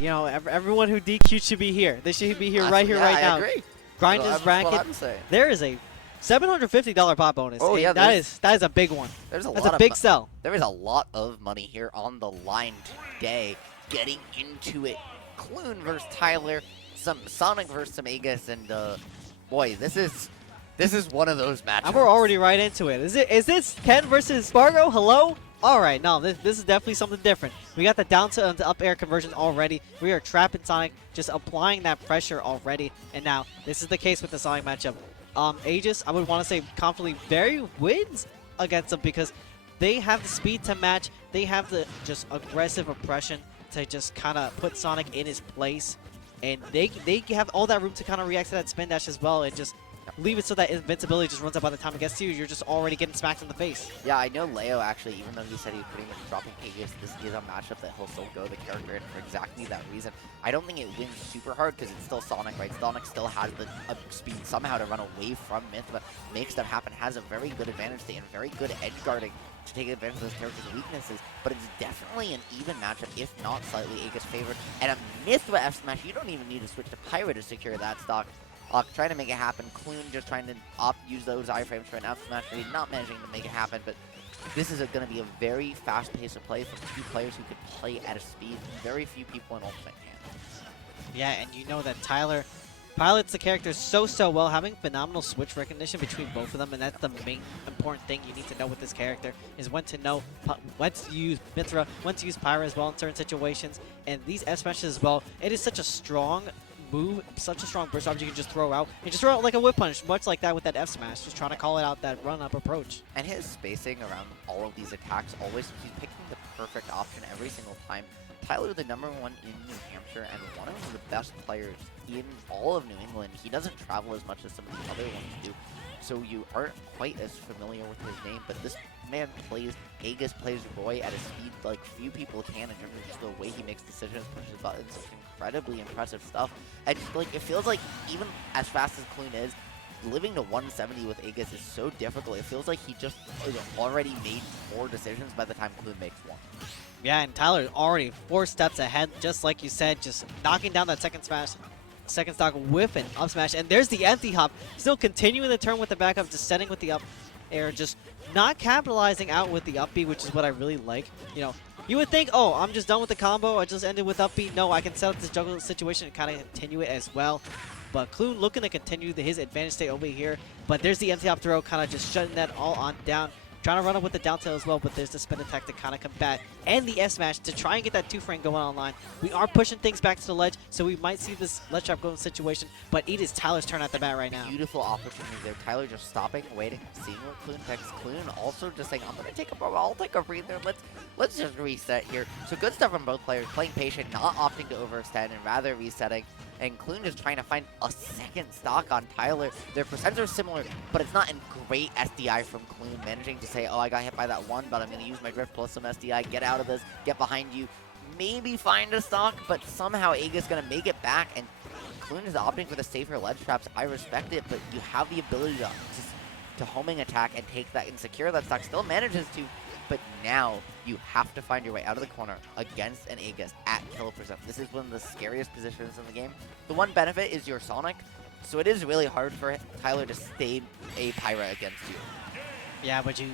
You know, everyone who DQ'd should be here. They should be here right now. I agree. Grinders bracket. There is a $750 pot bonus. Oh yeah, that is a big one. That's a big sell. There is a lot of money here on the line today. Getting into it, Clune versus Tyler, some Sonic versus some Aegis, and boy, this is one of those matches. And we're already right into it. Is this Ken versus Spargo? Hello? All right, no, this is definitely something different. We got the down to up air conversion already. We are trapping Sonic, just applying that pressure already. And now this is the case with the Sonic matchup. Aegis, I would want to say confidently very wins against them because they have the speed to match. They have the just aggressive oppression to just kind of put Sonic in his place. And they have all that room to kind of react to that spin dash as well and just leave it so that invincibility just runs up by the time it gets to you. You're just already getting smacked in the face. Yeah, I know Leo actually, even though he said he was pretty much dropping Aegis, this is a matchup that he'll still go the character in for exactly that reason. I don't think it wins super hard because it's still Sonic, right? Sonic still has the speed somehow to run away from Myth, but makes that happen, has a very good advantage state and very good edge guarding to take advantage of those characters' weaknesses, but it's definitely an even matchup, if not slightly Aegis favored. And a Myth with F Smash, you don't even need to switch to Pyro to secure that stock. Trying to make it happen. Clune just trying to use those iframes for an F Smash read, not managing to make it happen, but this is going to be a very fast pace of play for two players who can play at a speed very few people in Ultimate can. Yeah, and you know that Tyler pilots the characters so well, having phenomenal switch recognition between both of them, and that's the main important thing you need to know with this character, is when to know when to use Mythra, when to use Pyra as well in certain situations, and these F Smashes as well. It is such a strong move, such a strong burst object you can just throw out. And just throw out like a whip punch, much like that with that F Smash, just trying to call it out that run-up approach. And his spacing around all of these attacks always, he's picking the perfect option every single time. Tyler, the #1 in New Hampshire and one of the best players in all of New England. He doesn't travel as much as some of the other ones do, so you aren't quite as familiar with his name, but this man plays Aegis, plays Roy at a speed like few people can in terms of just the way he makes decisions, pushes buttons, such incredibly impressive stuff. And like it feels like even as fast as Clune is, living to 170 with Aegis is so difficult. It feels like he just already made 4 decisions by the time Clune makes 1. Yeah, and Tyler already 4 steps ahead, just like you said, just knocking down that second stock with an up smash. And there's the empty hop, still continuing the turn with the backup, just setting with the up air, just not capitalizing out with the up B, which is what I really like. You know, you would think, oh, I'm just done with the combo, I just ended with up B. No, I can set up this juggle situation and kind of continue it as well. But Clune looking to continue his advantage state over here. But there's the empty hop throw, kind of just shutting that all on down. Trying to run up with the down tail as well, but there's the spin attack to kind of combat. And the S smash to try and get that 2-frame going online. We are pushing things back to the ledge, so we might see this ledge trap going situation, but it is Tyler's turn at the bat right now. Beautiful opportunity there. Tyler just stopping, waiting, seeing what Clune takes. Clune also just saying, I'm going to take a breather, I'll take a breather. Let's just reset here. So good stuff from both players, playing patient, not opting to overextend, and rather resetting. And Clune just trying to find a second stock on Tyler. Their percents are similar, but it's not in great SDI from Clune, managing to say, oh, I got hit by that one, but I'm going to use my drift plus some SDI, get out of this, get behind you, maybe find a stock, but somehow Aegis going to make it back, and Clune is opting for the safer ledge traps. I respect it, but you have the ability to homing attack and take that and secure that stock. Still manages to, but now you have to find your way out of the corner against an Aegis at kill percent. This is one of the scariest positions in the game. The one benefit is your Sonic, so it is really hard for Tyler to stay a Pyra against you. Yeah, but you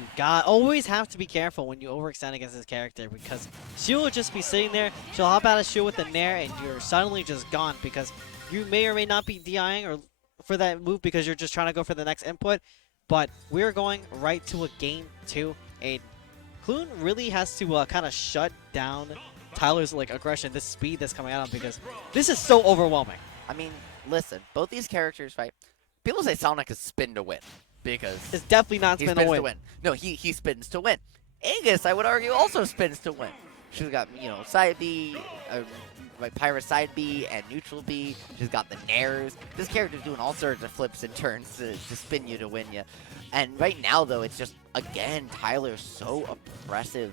always have to be careful when you overextend against this character, because she will just be sitting there, she'll hop out of shield with a nair, and you're suddenly just gone, because you may or may not be DIing or for that move because you're just trying to go for the next input. But we're going right to a game 2, and Clune really has to kind of shut down Tyler's aggression, this speed that's coming at him, because this is so overwhelming. I mean, listen, both these characters, right? People say Sonic is spin to win because it's definitely not spin to win. No, he spins to win. Aegis, I would argue, also spins to win. She's got, you know, side B, Pyra side B and neutral B. She's got the nairs. This character's doing all sorts of flips and turns to spin you to win you. And right now, though, it's just, again, Tyler's so oppressive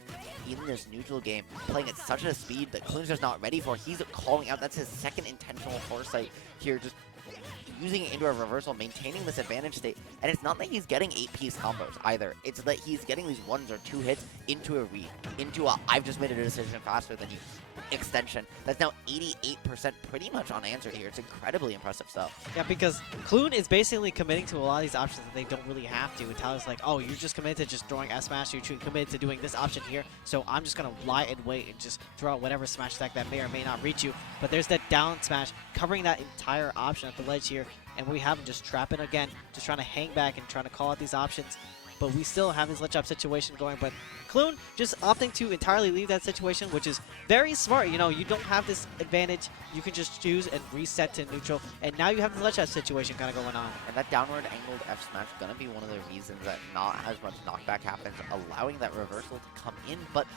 in this neutral game, playing at such a speed that Clune's just not ready for. He's calling out. That's his second intentional foresight here, just using it into a reversal, maintaining this advantage state. And it's not that he's getting 8-piece combos either. It's that he's getting these 1 or 2 hits into a read, into a I've just made a decision faster than you extension. That's now 88% pretty much unanswered here. It's incredibly impressive stuff. Yeah, because Clune is basically committing to a lot of these options that they don't really have to. And Tyler's like, oh, you're just committed to just throwing S smash, you're committed to doing this option here, so I'm just going to lie and wait and just throw out whatever smash attack that may or may not reach you. But there's that down smash covering that entire option at the ledge here, and we have him just trapping again, just trying to hang back and trying to call out these options. But we still have this ledge up situation going, but Clune just opting to entirely leave that situation, which is very smart. You know, you don't have this advantage. You can just choose and reset to neutral, and now you have the ledge up situation kind of going on. And that downward angled F smash is going to be one of the reasons that not as much knockback happens, allowing that reversal to come in, but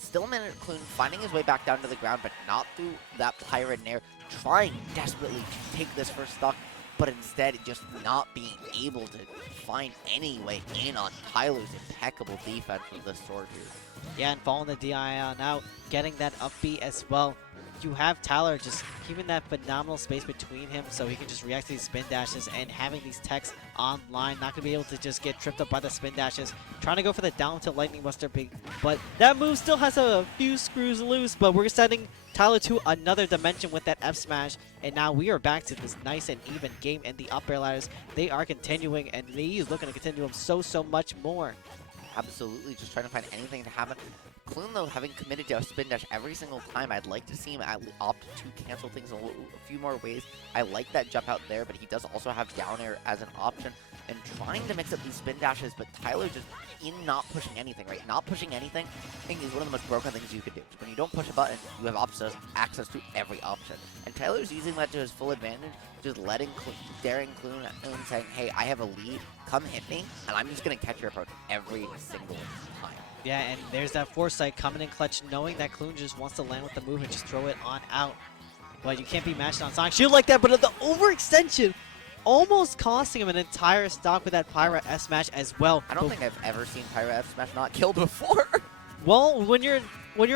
still Clune finding his way back down to the ground, but not through that Pirate Nair, trying desperately to take this first stock, but instead just not being able to find any way in on Tyler's impeccable defense with the sword here. Yeah, and following the DI on out, getting that upbeat as well. You have Tyler just keeping that phenomenal space between him so he can just react to these spin dashes, and having these techs online, not going to be able to just get tripped up by the spin dashes. Trying to go for the down tilt Lightning Buster big, but that move still has a few screws loose, but we're sending Tyler to another dimension with that F smash, and now we are back to this nice and even game, and the up air ladders, they are continuing, and he's looking to continue them so much more. Absolutely, just trying to find anything to happen. Clune, though, having committed to a spin dash every single time, I'd like to see him opt to cancel things a few more ways. I like that jump out there, but he does also have down air as an option, and trying to mix up these spin dashes, but Tyler just in not pushing anything, right? Not pushing anything, I think is one of the most broken things you could do. When you don't push a button, you have access to every option. And Tyler's using that to his full advantage, just letting daring Clune and saying, hey, I have a lead, come hit me, and I'm just going to catch your approach every single time. Yeah, and there's that foresight coming in clutch, knowing that Clune just wants to land with the move and just throw it on out. But you can't be matched on Sonic Shield like that, but the overextension almost costing him an entire stock with that Pyra S smash as well. I don't think I've ever seen Pyra F smash not killed before. Well, when you're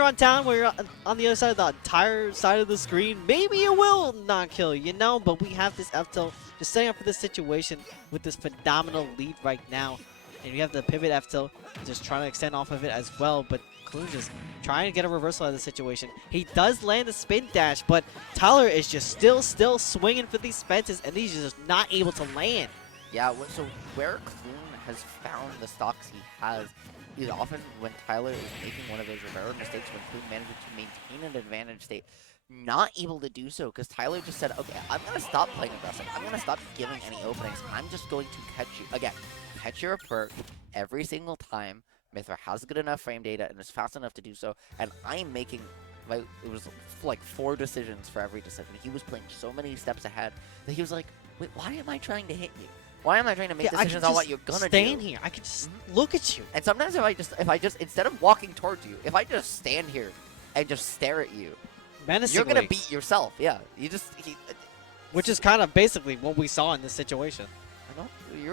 on town, when you're on the other side of the entire side of the screen, maybe it will not kill you know. But we have this F tilt just setting up for this situation with this phenomenal lead right now, and you have the pivot F tilt just trying to extend off of it as well. But Clune just trying to get a reversal out of the situation. He does land the spin dash, but Tyler is just still swinging for these fences, and he's just not able to land. Yeah, so where Clune has found the stocks he has is often when Tyler is making one of those rare mistakes, when Clune manages to maintain an advantage state, not able to do so because Tyler just said, okay, I'm going to stop playing aggressive. I'm going to stop giving any openings. I'm just going to catch you. Again, catch your approach every single time. Mythra has good enough frame data and is fast enough to do so, and I am making, like, it was like 4 decisions for every decision. He was playing so many steps ahead that he was like, wait, why am I trying to hit you? Why am I trying to make decisions on what you're gonna do? Stand here. I can just look at you. And sometimes if I just instead of walking towards you, if I just stand here and just stare at you, you're gonna beat yourself. Yeah, you just which is kind of basically what we saw in this situation. I know you're